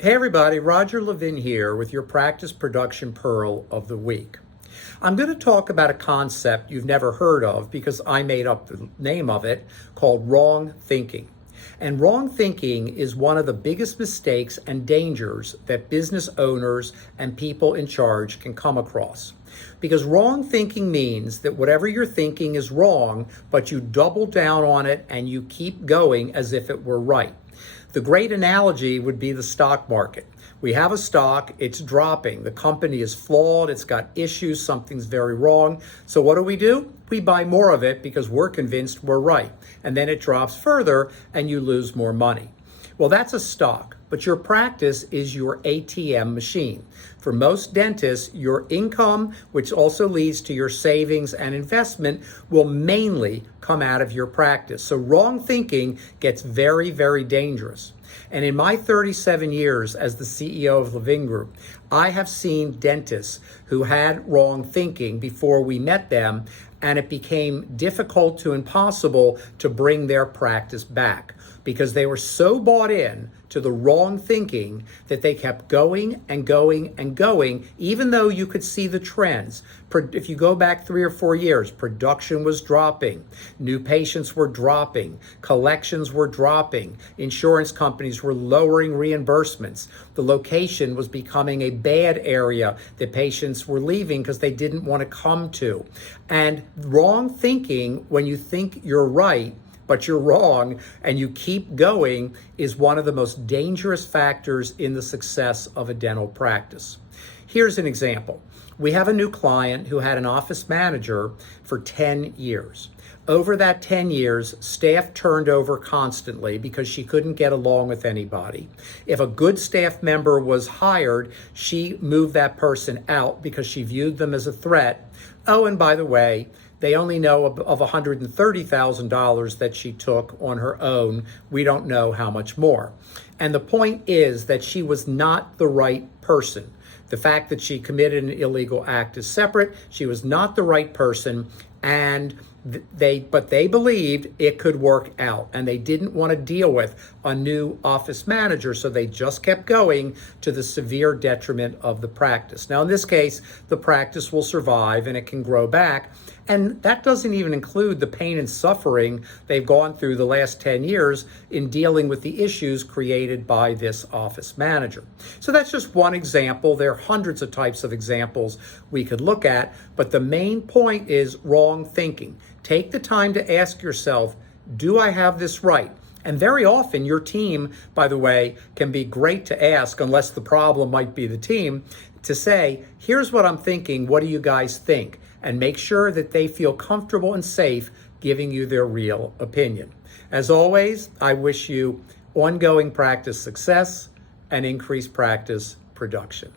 Hey everybody, Roger Levin here with your Practice Production Pearl of the Week. I'm going to talk about a concept you've never heard of because I made up the name of it, called wrong thinking. And wrong thinking is one of the biggest mistakes and dangers that business owners and people in charge can come across. Because wrong thinking means that whatever you're thinking is wrong, but you double down on it and you keep going as if it were right. The great analogy would be the stock market. We have a stock, it's dropping. The company is flawed, it's got issues, something's very wrong. So what do? We buy more of it because we're convinced we're right. And then it drops further and you lose more money. Well, that's a stock, but your practice is your ATM machine. For most dentists, your income, which also leads to your savings and investment, will mainly come out of your practice. So wrong thinking gets very, very dangerous. And in my 37 years as the CEO of Levin Group, I have seen dentists who had wrong thinking before we met them, and it became difficult to impossible to bring their practice back because they were so bought in to the wrong thinking that they kept going and going and going, even though you could see the trends. If you go back 3 or 4 years, production was dropping, new patients were dropping, collections were dropping, insurance companies were lowering reimbursements. The location was becoming a bad area that patients were leaving because they didn't want to come to. And wrong thinking, when you think you're right, but you're wrong, and you keep going, is one of the most dangerous factors in the success of a dental practice. Here's an example. We have a new client who had an office manager for 10 years. Over that 10 years, staff turned over constantly because she couldn't get along with anybody. If a good staff member was hired, she moved that person out because she viewed them as a threat. Oh, and by the way, they only know of $130,000 that she took on her own. We don't know how much more. And the point is that she was not the right person. The fact that she committed an illegal act is separate. She was not the right person, and they believed it could work out, and they didn't want to deal with a new office manager, so they just kept going to the severe detriment of the practice. Now, in this case, the practice will survive and it can grow back, and that doesn't even include the pain and suffering they've gone through the last 10 years in dealing with the issues created by this office manager. So that's just one example. There are hundreds of types of examples we could look at, but the main point is wrong thinking. Take the time to ask yourself, do I have this right? And very often your team, by the way, can be great to ask, unless the problem might be the team, to say, here's what I'm thinking, what do you guys think? And make sure that they feel comfortable and safe giving you their real opinion. As always, I wish you ongoing practice success and increased practice production.